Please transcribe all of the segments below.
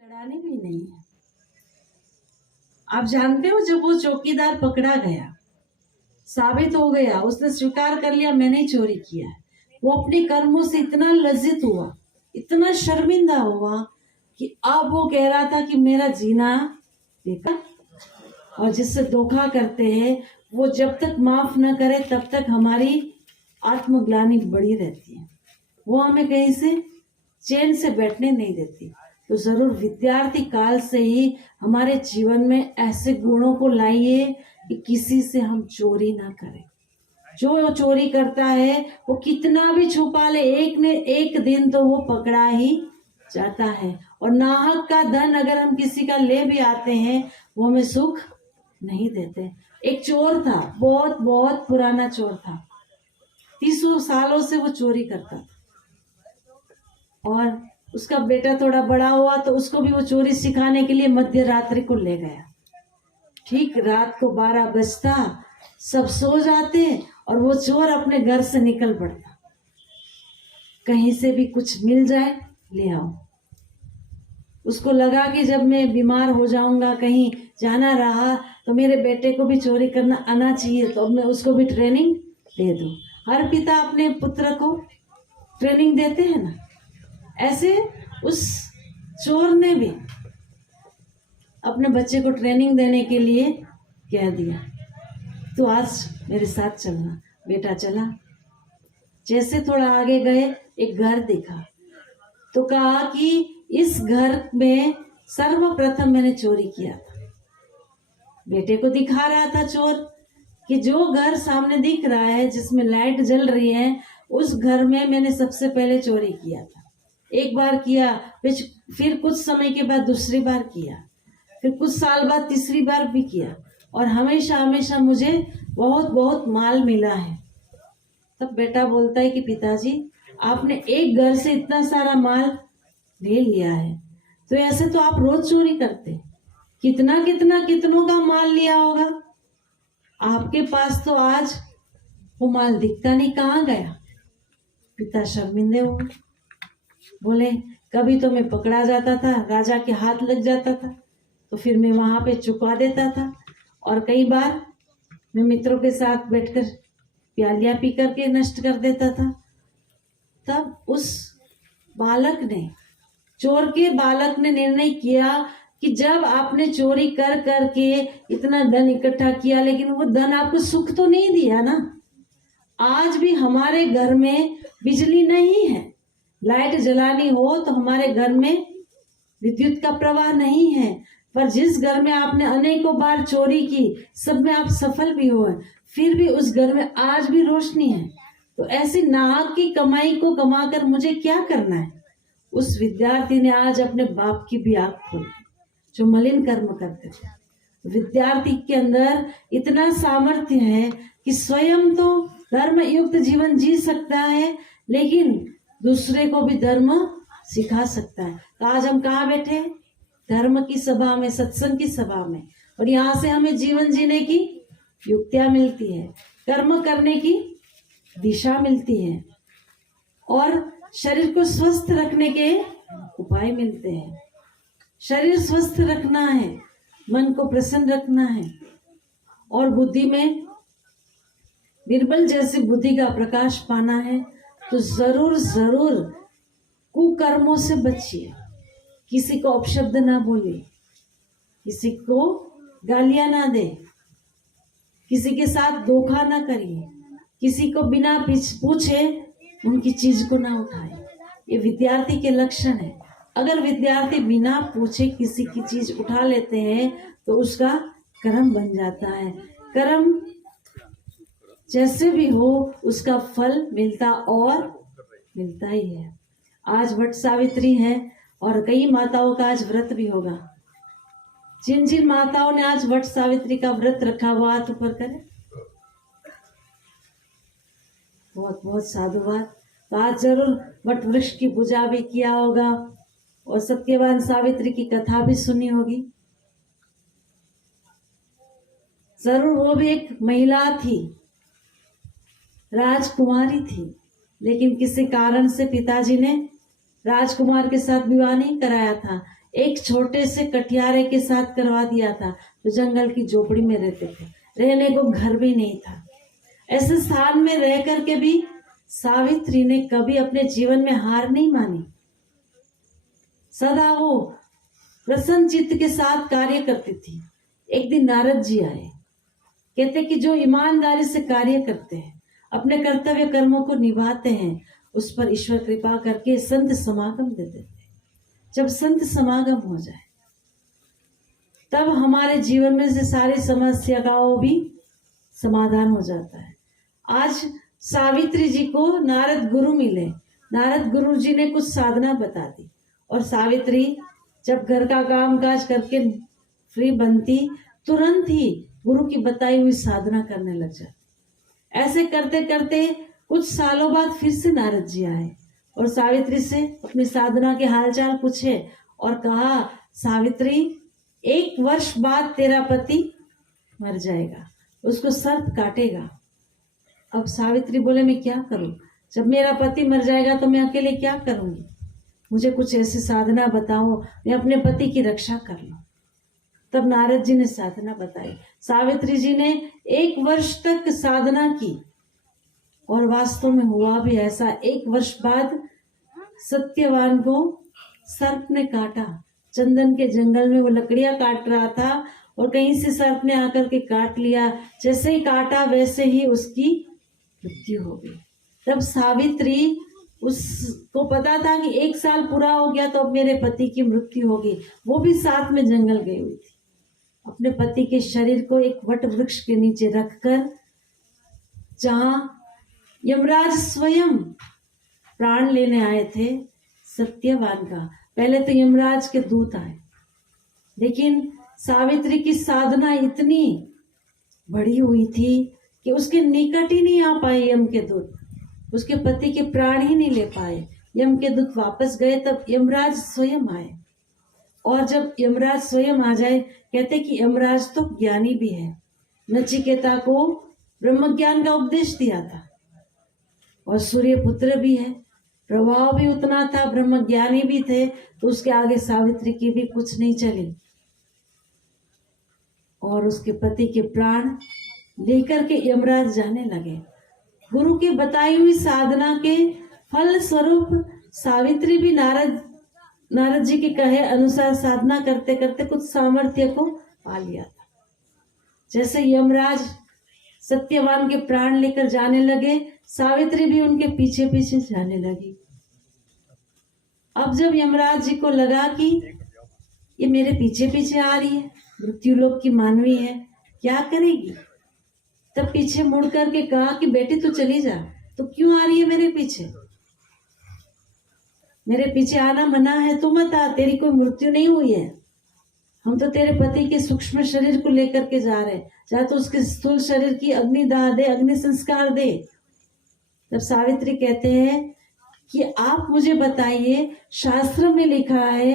लड़ाने भी नहीं है। आप जानते हो, जब वो चौकीदार पकड़ा गया, साबित हो गया, उसने स्वीकार कर लिया मैंने चोरी किया है, वो अपने कर्मों से इतना लज्जित हुआ, इतना शर्मिंदा हुआ कि अब वो कह रहा था कि मेरा जीना बेकार। और जिससे धोखा करते हैं वो जब तक माफ न करे तब तक हमारी आत्मग्लानि बड़ी रहती है, वो हमें कहीं से चैन से बैठने नहीं देती। तो जरूर विद्यार्थी काल से ही हमारे जीवन में ऐसे गुणों को लाइए कि किसी से हम चोरी ना करें। जो चोरी करता है वो कितना भी छुपा ले, एक दिन तो वो पकड़ा ही जाता है। और नाहक का धन अगर हम किसी का ले भी आते हैं वो हमें सुख नहीं देते। एक चोर था, बहुत बहुत पुराना चोर था, 30 सालों से वो चोरी करता था। और उसका बेटा थोड़ा बड़ा हुआ तो उसको भी वो चोरी सिखाने के लिए मध्य रात्रि को ले गया। ठीक रात को 12 बजता, सब सो जाते और वो चोर अपने घर से निकल पड़ता, कहीं से भी कुछ मिल जाए ले आओ। उसको लगा कि जब मैं बीमार हो जाऊंगा, कहीं जाना रहा, तो मेरे बेटे को भी चोरी करना आना चाहिए, तो अब मैं उसको भी ट्रेनिंग दे दूं। हर पिता अपने पुत्र को ट्रेनिंग देते हैं ना, ऐसे उस चोर ने भी अपने बच्चे को ट्रेनिंग देने के लिए कह दिया, तो आज मेरे साथ चलना। बेटा चला। जैसे थोड़ा आगे गए, एक घर दिखा, तो कहा कि इस घर में सर्वप्रथम मैंने चोरी किया था। बेटे को दिखा रहा था चोर कि जो घर सामने दिख रहा है, जिसमें लाइट जल रही है, उस घर में मैंने सबसे पहले चोरी किया था। एक बार किया, फिर कुछ समय के बाद दूसरी बार किया, फिर कुछ साल बाद तीसरी बार भी किया, और हमेशा हमेशा मुझे बहुत बहुत माल मिला है। तब बेटा बोलता है कि पिताजी, आपने एक घर से इतना सारा माल ले लिया है, तो ऐसे तो आप रोज चोरी करते, कितना कितना कितनों का माल लिया होगा आपके पास, तो आज वो माल दिखता नहीं, कहाँ गया। पिता शर्मिंदे हो, बोले कभी तो मैं पकड़ा जाता था, राजा के हाथ लग जाता था, तो फिर मैं वहां पे चुका देता था, और कई बार मैं मित्रों के साथ बैठकर प्यालियां पी करके नष्ट कर देता था। तब उस बालक ने, चोर के बालक ने निर्णय किया कि जब आपने चोरी कर करके इतना धन इकट्ठा किया, लेकिन वो धन आपको सुख तो नहीं दिया ना। आज भी हमारे घर में बिजली नहीं है, लाइट जलानी हो तो हमारे घर में विद्युत का प्रवाह नहीं है, पर जिस घर में आपने अनेकों बार चोरी की, सब में आप सफल भी हुए, फिर भी उस घर में आज भी रोशनी है। तो ऐसी नाहक की कमाई को कमाकर मुझे क्या करना है। उस विद्यार्थी ने आज अपने बाप की भी आंख खोली, जो मलिन कर्म करते थे। विद्यार्थी के अंदर इतना सामर्थ्य है कि स्वयं तो धर्म युक्त जीवन जी सकता है, लेकिन दूसरे को भी धर्म सिखा सकता है। तो आज हम कहाँ बैठे हैं? धर्म की सभा में, सत्संग की सभा में, और यहाँ से हमें जीवन जीने की युक्तियां मिलती है, कर्म करने की दिशा मिलती है, और शरीर को स्वस्थ रखने के उपाय मिलते हैं। शरीर स्वस्थ रखना है, मन को प्रसन्न रखना है, और बुद्धि में निर्बल जैसी बुद्धि का प्रकाश पाना है, तो जरूर जरूर कुकर्मों से बचिए। किसी को अपशब्द ना बोले, किसी को गालियां ना दे, किसी के साथ धोखा ना करिए, किसी को बिना पूछे उनकी चीज को ना उठाए। ये विद्यार्थी के लक्षण है। अगर विद्यार्थी बिना पूछे किसी की चीज उठा लेते हैं तो उसका कर्म बन जाता है। कर्म जैसे भी हो उसका फल मिलता और मिलता ही है। आज वट सावित्री है, और कई माताओं का आज व्रत भी होगा। जिन जिन माताओं ने आज वट सावित्री का व्रत रखा हुआ, हाथ ऊपर करें। बहुत बहुत साधुवाद। तो आज जरूर वट वृक्ष की पूजा भी किया होगा, और सत्यवान सावित्री की कथा भी सुनी होगी। जरूर वो भी एक महिला थी, राजकुमारी थी, लेकिन किसी कारण से पिताजी ने राजकुमार के साथ विवाह नहीं कराया था, एक छोटे से कटियारे के साथ करवा दिया था, तो जंगल की झोपड़ी में रहते थे, रहने को घर भी नहीं था। ऐसे स्थान में रह करके भी सावित्री ने कभी अपने जीवन में हार नहीं मानी। सदा वो प्रसन्न चित्त के साथ कार्य करती थी। एक दिन नारद जी आए, कहते कि जो ईमानदारी से कार्य करते हैं, अपने कर्तव्य कर्मों को निभाते हैं, उस पर ईश्वर कृपा करके संत समागम दे देते हैं। जब संत समागम हो जाए तब हमारे जीवन में से सारी समस्याओं भी समाधान हो जाता है। आज सावित्री जी को नारद गुरु मिले। नारद गुरु जी ने कुछ साधना बता दी और सावित्री जब घर का काम काज करके फ्री बनती, तुरंत ही गुरु की बताई हुई साधना करने लग जाती। ऐसे करते करते कुछ सालों बाद फिर से नारद जी आए और सावित्री से अपनी साधना के हालचाल पूछे और कहा, सावित्री 1 वर्ष बाद तेरा पति मर जाएगा, उसको सर्प काटेगा। अब सावित्री बोले, मैं क्या करूं? जब मेरा पति मर जाएगा तो मैं अकेले क्या करूंगी? मुझे कुछ ऐसी साधना बताओ, मैं अपने पति की रक्षा कर लूं। तब नारद जी ने साधना बताई। सावित्री जी ने 1 वर्ष तक साधना की और वास्तव में हुआ भी ऐसा। 1 वर्ष बाद सत्यवान को सर्प ने काटा। चंदन के जंगल में वो लकड़ियां काट रहा था और कहीं से सर्प ने आकर के काट लिया। जैसे ही काटा वैसे ही उसकी मृत्यु हो गई। तब सावित्री, उसको पता था कि 1 साल पूरा हो गया तो अब मेरे पति की मृत्यु होगी। वो भी साथ में जंगल गई हुई थी। अपने पति के शरीर को एक वट वृक्ष के नीचे रखकर, जहां यमराज स्वयं प्राण लेने आए थे सत्यवान का, पहले तो यमराज के दूत आए, लेकिन सावित्री की साधना इतनी बढ़ी हुई थी कि उसके निकट ही नहीं आ पाए यम के दूत, उसके पति के प्राण ही नहीं ले पाए। यम के दूत वापस गए, तब यमराज स्वयं आए। और जब यमराज स्वयं आ जाए, कहते कि यमराज तो ज्ञानी भी है, नचिकेता को ब्रह्म ज्ञान का उपदेश दिया था और सूर्य पुत्र भी है, प्रभाव भी उतना था, ब्रह्म ज्ञानी भी थे, तो उसके आगे सावित्री की भी कुछ नहीं चली और उसके पति के प्राण लेकर के यमराज जाने लगे। गुरु के बताई हुई साधना के फल स्वरूप सावित्री भी नारद जी के कहे अनुसार साधना करते करते कुछ सामर्थ्य को पा लिया था। जैसे यमराज सत्यवान के प्राण लेकर जाने लगे, सावित्री भी उनके पीछे पीछे जाने लगी। अब जब यमराज जी को लगा कि ये मेरे पीछे पीछे आ रही है, मृत्युलोक की मानवी है, क्या करेगी, तब पीछे मुड़ करके कहा कि बेटी तू चली जा। तो क्यों आ रही है मेरे पीछे? मेरे पीछे आना मना है, तू मत आ, तेरी कोई मृत्यु नहीं हुई है, हम तो तेरे पति के सूक्ष्म शरीर को लेकर के जा रहे हैं, चाहे तो उसके स्थूल शरीर की अग्निदाह दे, अग्नि संस्कार दे। तब सावित्री कहते हैं कि आप मुझे बताइए, शास्त्र में लिखा है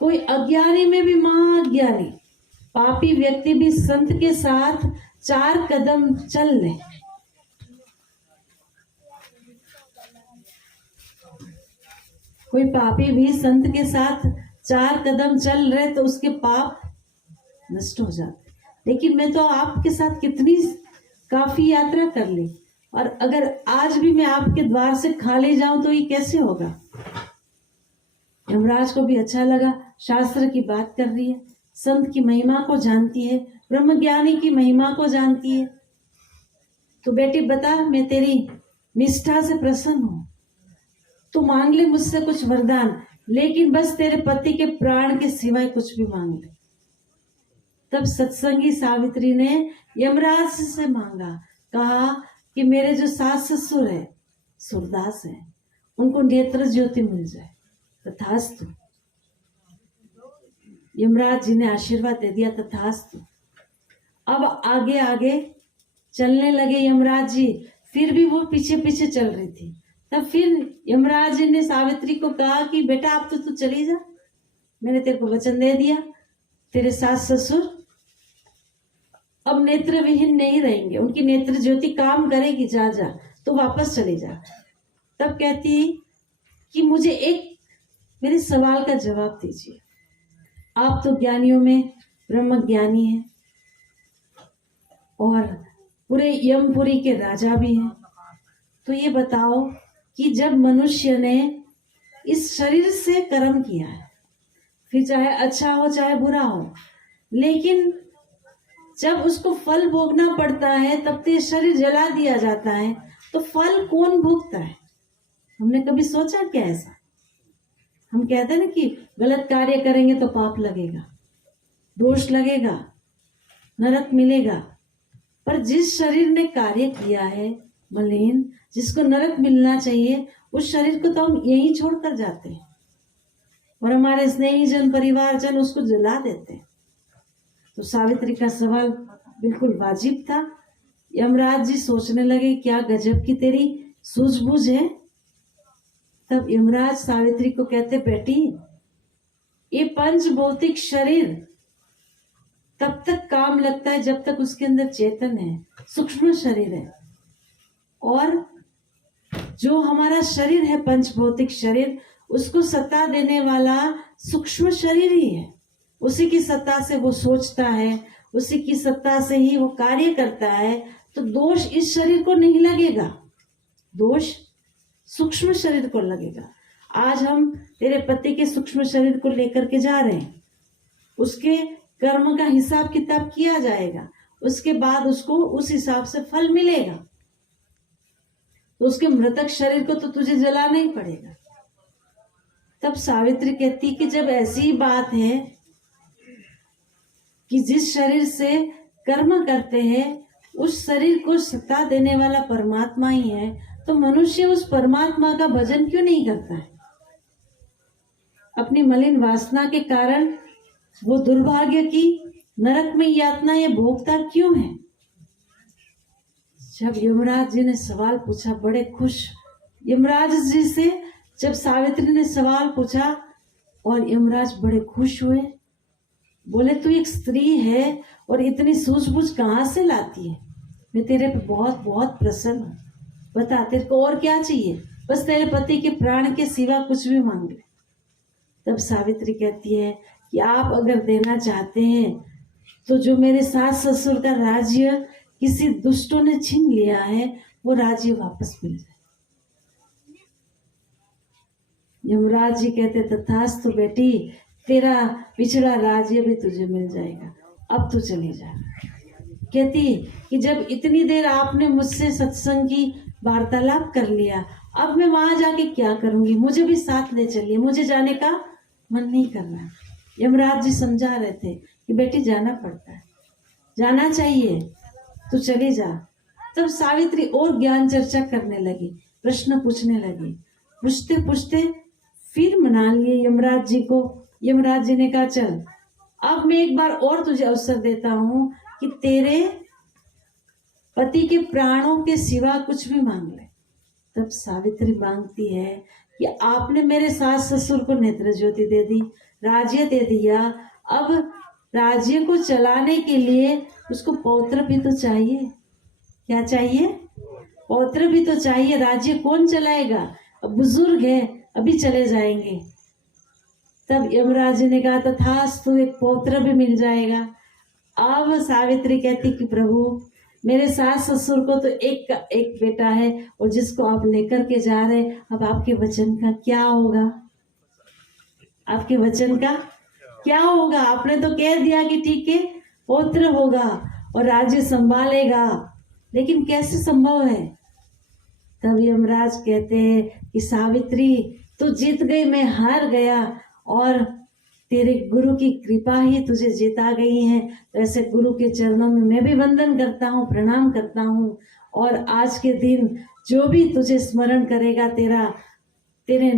कोई अज्ञानी में भी महाज्ञानी पापी व्यक्ति भी संत के साथ 4 कदम चल ले, कोई पापी भी संत के साथ 4 कदम चल रहे तो उसके पाप नष्ट हो जाते। लेकिन मैं तो आपके साथ कितनी काफी यात्रा कर ली, और अगर आज भी मैं आपके द्वार से खाली जाऊं तो ये कैसे होगा? यमराज को भी अच्छा लगा, शास्त्र की बात कर रही है, संत की महिमा को जानती है, ब्रह्मज्ञानी की महिमा को जानती है, तो बेटी बता, मैं तेरी निष्ठा से प्रसन्न हूं, तू मांग ले मुझसे कुछ वरदान, लेकिन बस तेरे पति के प्राण के सिवाय कुछ भी मांग ले। तब सत्संगी सावित्री ने यमराज से मांगा, कहा कि मेरे जो सास ससुर है सूरदास है, उनको नेत्र ज्योति मिल जाए। तथास्तु। यमराज जी ने आशीर्वाद दे दिया, तथास्तु। अब आगे आगे चलने लगे यमराज जी, फिर भी वो पीछे पीछे चल रही थी। तब फिर यमराज जी ने सावित्री को कहा कि बेटा अब तो तू चली जा, मैंने तेरे को वचन दे दिया, तेरे सास ससुर अब नेत्र विहीन नहीं रहेंगे, उनकी नेत्र ज्योति काम करेगी, जा जा, तो वापस चली जा। तब कहती कि मुझे एक मेरे सवाल का जवाब दीजिए। आप तो ज्ञानियों में ब्रह्म ज्ञानी हैं और पूरे यमपुरी के राजा भी हैं। तो ये बताओ कि जब मनुष्य ने इस शरीर से कर्म किया है, फिर चाहे अच्छा हो चाहे बुरा हो, लेकिन जब उसको फल भोगना पड़ता है तब तो ये शरीर जला दिया जाता है, तो फल कौन भोगता है? हमने कभी सोचा क्या ऐसा? हम कहते हैं ना कि गलत कार्य करेंगे तो पाप लगेगा, दोष लगेगा, नरक मिलेगा। पर जिस शरीर ने कार्य किया है मलिन, जिसको नरक मिलना चाहिए, उस शरीर को तो हम यहीं छोड़कर जाते हैं और हमारे स्नेही जन परिवारजन उसको जला देते हैं। तो सावित्री का सवाल बिल्कुल वाजिब था। यमराज जी सोचने लगे क्या गजब की तेरी सूझबूझ है। तब यमराज सावित्री को कहते, बेटी ये पंच भौतिक शरीर तब तक काम लगता है जब तक उसके अंदर चेतन है, सूक्ष्म शरीर है। और जो हमारा शरीर है पंच भौतिक शरीर, उसको सत्ता देने वाला सूक्ष्म शरीर ही है। उसी की सत्ता से वो सोचता है, उसी की सत्ता से ही वो कार्य करता है। तो दोष इस शरीर को नहीं लगेगा, दोष सूक्ष्म शरीर को लगेगा। आज हम तेरे पति के सूक्ष्म शरीर को लेकर के जा रहे हैं, उसके कर्म का हिसाब किताब किया जाएगा, उसके बाद उसको उस हिसाब से फल मिलेगा। तो उसके मृतक शरीर को तो तुझे जलाना ही पड़ेगा। तब सावित्री कहती कि जब ऐसी बात है कि जिस शरीर से कर्म करते हैं उस शरीर को सत्ता देने वाला परमात्मा ही है, तो मनुष्य उस परमात्मा का भजन क्यों नहीं करता है? अपनी मलिन वासना के कारण वो दुर्भाग्य की नरक में यातना ये भोगता क्यों है? जब यमराज जी ने सवाल पूछा, बड़े खुश यमराज जी से जब सावित्री ने सवाल पूछा और यमराज बड़े खुश हुए। बोले तू एक स्त्री है और इतनी सूझबूझ कहाँ से लाती है? मैं तेरे पे बहुत बहुत प्रसन्न हूँ। बता तेरे को और क्या चाहिए? बस तेरे पति के प्राण के सिवा कुछ भी मांग ले। तब सावित्री कहती है कि आप अगर देना चाहते हैं तो जो मेरे सास ससुर का राज्य किसी दुष्टों ने छीन लिया है, वो राज्य वापस मिल जाए। यमराज जी कहते तथास्तु बेटी, तेरा पिछड़ा राज्य भी तुझे मिल जाएगा, अब तू चली जा। कहती कि जब इतनी देर आपने मुझसे सत्संग की वार्तालाप कर लिया, अब मैं वहां जाके क्या करूंगी? मुझे भी साथ ले चलिए, मुझे जाने का मन नहीं करना। यमराज जी समझा रहे थे कि बेटी जाना पड़ता है, जाना चाहिए, तू चली जा। तब सावित्री और ज्ञान चर्चा करने लगी, प्रश्न पूछने लगी। पूछते पूछते फिर मना लिए यमराज जी को। यमराज जी ने कहा चल अब मैं एक बार और तुझे अवसर देता हूं कि तेरे पति के प्राणों के सिवा कुछ भी मांग ले। तब सावित्री मांगती है कि आपने मेरे सास ससुर को नेत्र ज्योति दे दी, राज्य दे दिया, अब राज्य को चलाने के लिए उसको पौत्र भी तो चाहिए। क्या चाहिए? पौत्र भी तो चाहिए। राज्य कौन चलाएगा? अब बुजुर्ग है, अभी चले जाएंगे। तब यमराज जी ने कहा तथास्तु, एक पौत्र भी मिल जाएगा। अब सावित्री कहती कि प्रभु मेरे सास ससुर को तो एक बेटा है और जिसको आप लेकर के जा रहे, अब आपके वचन का क्या होगा? आपके वचन का क्या होगा? आपने तो कह दिया कि ठीक है पौत्र होगा और राज्य संभालेगा, लेकिन कैसे संभव है? तब यमराज कहते हैं कि सावित्री तू जीत गई, मैं हार गया और तेरे गुरु की कृपा ही तुझे जिता गई है। वैसे गुरु के चरणों में मैं भी वंदन करता हूँ, प्रणाम करता हूँ। और आज के दिन जो भी तुझे स्मरण करेगा, तेरे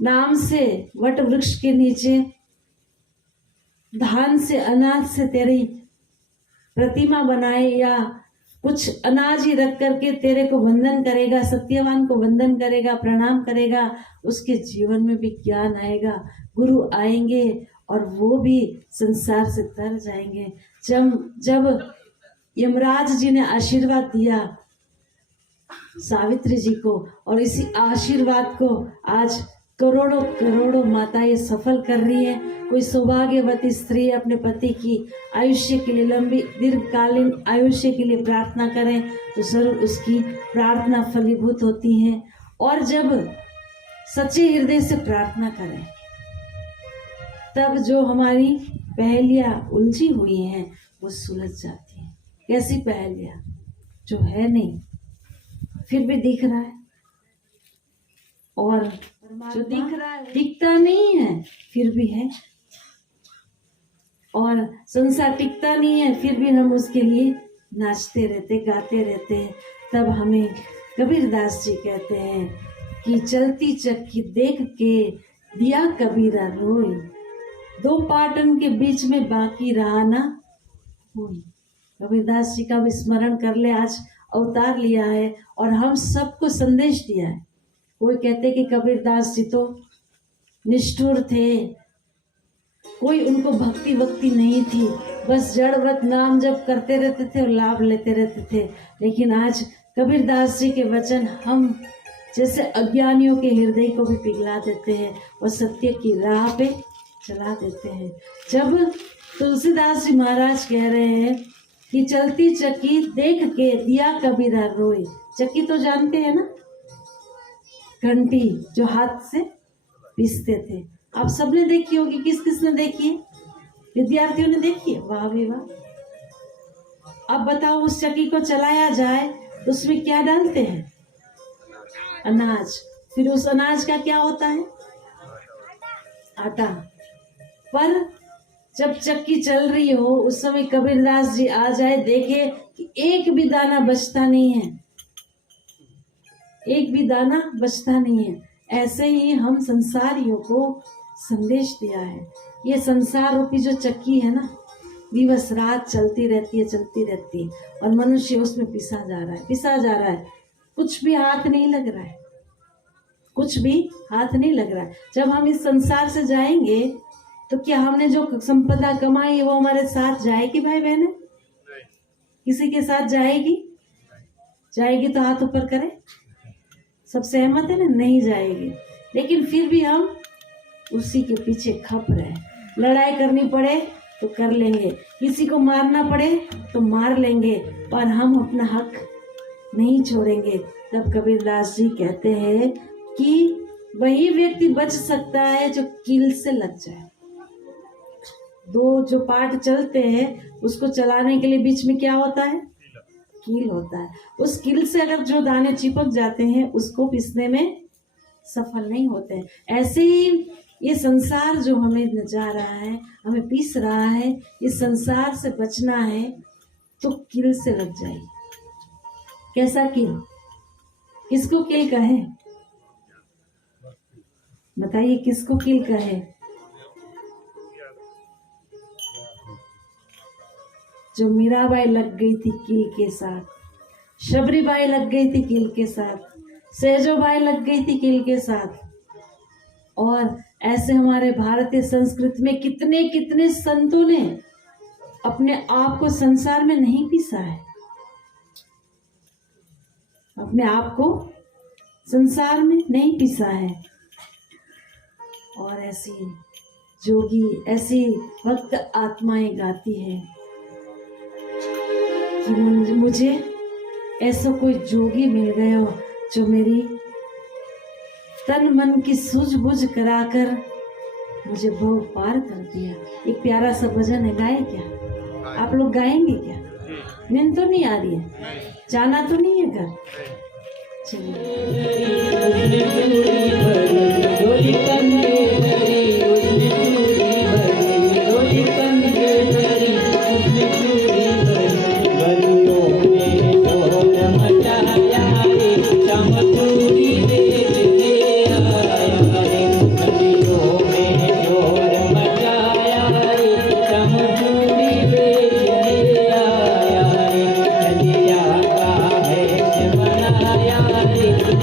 नाम से वट वृक्ष के नीचे धान से अनाज से तेरी प्रतिमा बनाए या कुछ अनाज ही रख करके तेरे को वंदन करेगा, सत्यवान को वंदन करेगा, प्रणाम करेगा, उसके जीवन में भी ज्ञान आएगा। गुरु आएंगे और वो भी संसार से तर जाएंगे। जब यमराज जी ने आशीर्वाद दिया सावित्री जी को और इसी आशीर्वाद को आज करोड़ों करोड़ों माताएं सफल कर रही है। कोई सौभाग्यवती स्त्री अपने पति की आयुष्य के लिए, लंबी दीर्घकालीन आयुष्य के लिए प्रार्थना करें तो जरूर उसकी प्रार्थना फलीभूत होती है। और जब सच्चे हृदय से प्रार्थना करें तब जो हमारी पहेलियां उलझी हुई हैं वो सुलझ जाती हैं। कैसी पहेलियां? जो है नहीं फिर भी दिख रहा है, और जो दिख रहा है दिखता नहीं है फिर भी है, और संसार टिकता नहीं है फिर भी हम उसके लिए नाचते रहते, गाते रहते हैं। तब हमें कबीरदास जी कहते हैं कि चलती चक्की देख के दिया कबीरा रोई, दो पाटन के बीच में बाकी रहा ना कोई। कबीरदास जी का भी स्मरण कर ले, आज अवतार लिया है और हम सबको संदेश दिया है। कोई कहते कि कबीरदास जी तो निष्ठुर थे, कोई उनको भक्ति वक्ति नहीं थी, बस जड़ व्रत नाम जप करते रहते थे और लाभ लेते रहते थे। लेकिन आज कबीरदास जी के वचन हम जैसे अज्ञानियों के हृदय को भी पिघला देते हैं और सत्य की राह पे चला देते हैं। जब तुलसीदास जी महाराज कह रहे हैं कि चलती चक्की देख के दिया कबीरा रोए, चक्की तो जानते हैं ना, घंटी जो हाथ से पीसते थे, आप सबने देखी होगी। किस किस ने देखी है? विद्यार्थियों ने देखी है? वाह भी वाह। अब बताओ उस चक्की को चलाया जाए तो उसमें क्या डालते हैं? अनाज। फिर उस अनाज का क्या होता है? आटा। पर जब चक्की चल रही हो उस समय कबीरदास जी आ जाए, देखे कि एक भी दाना बचता नहीं है, एक भी दाना बचता नहीं है। ऐसे ही हम संसारियों को संदेश दिया है। ये संसार रूपी जो चक्की है ना, दिवस रात चलती रहती है, चलती रहती है, और मनुष्य उसमें पिसा जा रहा है, पिसा जा रहा है। कुछ भी हाथ नहीं लग रहा है, कुछ भी हाथ नहीं लग रहा है। जब हम इस संसार से जाएंगे तो क्या हमने जो संपदा कमाई है वो हमारे साथ जाएगी? भाई बहन, किसी के साथ जाएगी? जाएगी तो हाथ ऊपर करें। सब सहमत है ना? नहीं जाएगी। लेकिन फिर भी हम उसी के पीछे खप रहे। लड़ाई करनी पड़े तो कर लेंगे, किसी को मारना पड़े तो मार लेंगे, पर हम अपना हक नहीं छोड़ेंगे। तब कबीरदास जी कहते हैं कि वही व्यक्ति बच सकता है जो कील से लग जाए। दो जो पार्ट चलते हैं उसको चलाने के लिए बीच में क्या होता है? कील होता है। उस कील से अगर जो दाने चिपक जाते हैं उसको पीसने में सफल नहीं होते हैं। ऐसे ही ये संसार जो हमें जा रहा है, हमें पीस रहा है, इस संसार से बचना है तो कील से लग जाइए। कैसा कील? किसको कील कहे? बताइए किसको कील कहे? जो मीराबाई लग गई थी कील के साथ, शबरीबाई लग गई थी कील के साथ, सहजोबाई लग गई थी कील के साथ, और ऐसे हमारे भारतीय संस्कृति में कितने कितने संतों ने अपने आप को संसार में नहीं पीसा है, अपने आप को संसार में नहीं पीसा है। और ऐसी जोगी, ऐसी भक्त आत्माएं गाती है कि मुझे ऐसा कोई जोगी मिल गया हो जो मेरी तन मन की सूझबूझ कराकर मुझे भव पार कर दिया। एक प्यारा सा भजन है, गाए क्या? आप लोग गाएंगे क्या? नींद तो नहीं आ रही है? जाना तो नहीं है घर? चलिए।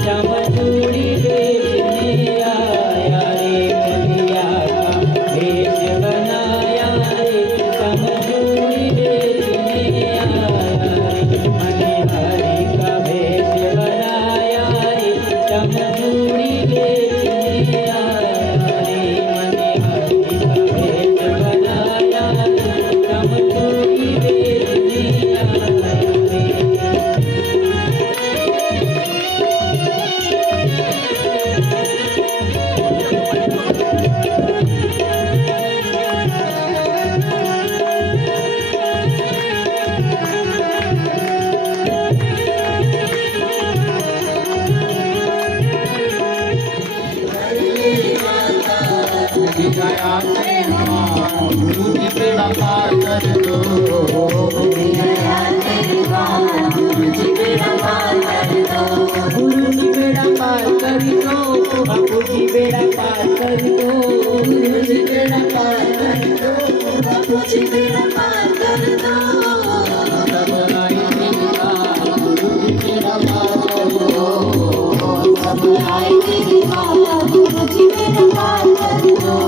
चमचूड़ी दया से हमारा गुरु जी बेड़ा पार कर दो। दया से हमारा गुरु जी बेड़ा पार कर दो। गुरु जी बेड़ा पार कर दो। बापू जी बेड़ा पार कर दो। गुरु जी बेड़ा पार कर दो। बापू जी बेड़ा पार कर दो। सब राय तेरी बात गुरु जी बेड़ा पार कर दो। सब राय तेरी बात गुरु जी बेड़ा पार कर दो।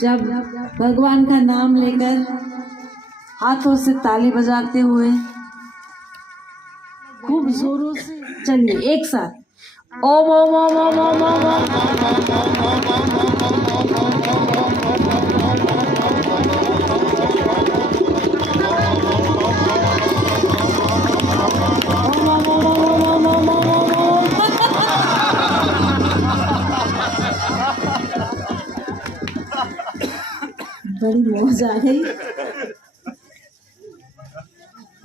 जब भगवान का नाम लेकर हाथों से ताली बजाते हुए खूब जोरों से चलिए एक साथ ओम ओम ओम ओम ओम ओम बड़ी मौज आ गई।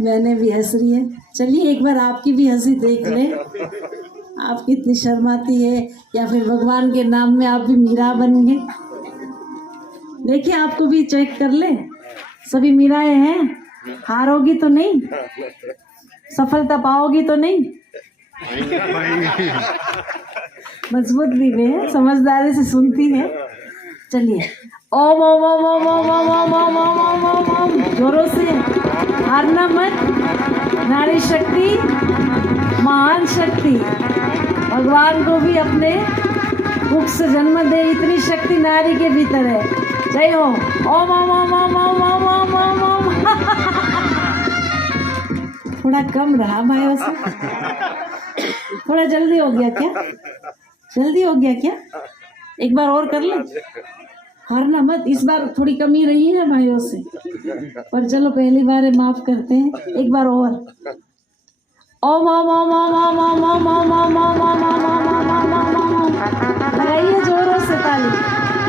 मैंने भी हंस रही है। चलिए एक बार आपकी भी हंसी देख ले, आप कितनी शर्माती है, या फिर भगवान के नाम में आप भी मीरा बन गए। देखिए आपको भी चेक कर ले, सभी मीराएं हैं। हारोगी तो नहीं, सफलता पाओगी तो नहीं। मजबूत भी है, समझदारी से सुनती है। चलिए ओम ओम ओम ओम ओम ओम ओम ओम ओम ओम ओम जोरों से। हारना मत, नारी शक्ति महान शक्ति। भगवान को भी अपने मुख से जन्म दे, इतनी शक्ति नारी के भीतर है। जय हो। ओम ओम ओम ओम ओम ओम ओम ओम ओम। थोड़ा कम रहा भाइयों से, थोड़ा जल्दी हो गया क्या? जल्दी हो गया क्या? एक बार और कर ले। हारना मत, इस बार थोड़ी कमी रही है भाइयों से, पर चलो पहली बार है, माफ करते हैं। एक बार और। ओम ओम ओम ओम ओम ओम ओम ओम ओम ओम ओम ओम ओम ओम ओम। लगाइए जोरों से ताली,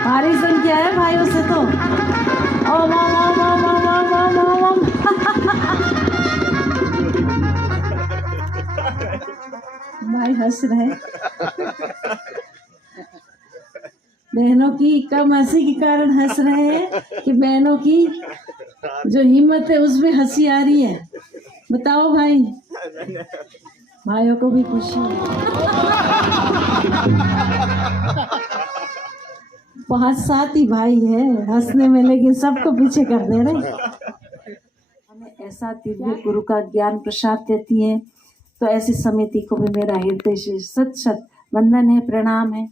भारी संख्या है भाइयों से तो। ओम ओम ओम ओम ओम ओम ओम ओम। भाई हंस रहे। बहनों की कम हंसी के कारण हंस रहे हैं कि बहनों की जो हिम्मत है उसमें हंसी आ रही है। बताओ भाई, भाइयों को भी खुशी है। 5-7 ही भाई है हंसने में, लेकिन सबको पीछे कर दे रहे। हमें ऐसा दिव्य गुरु का ज्ञान प्रसाद देती है, तो ऐसी समिति को भी मेरा हृदय से सत सत वंदन है, प्रणाम है।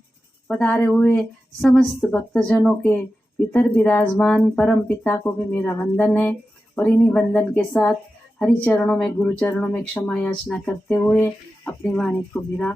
पधारे हुए समस्त भक्तजनों के भीतर विराजमान परम पिता को भी मेरा वंदन है। और इन्हीं वंदन के साथ हरि चरणों में, गुरु चरणों में क्षमा याचना करते हुए अपनी वाणी को विराम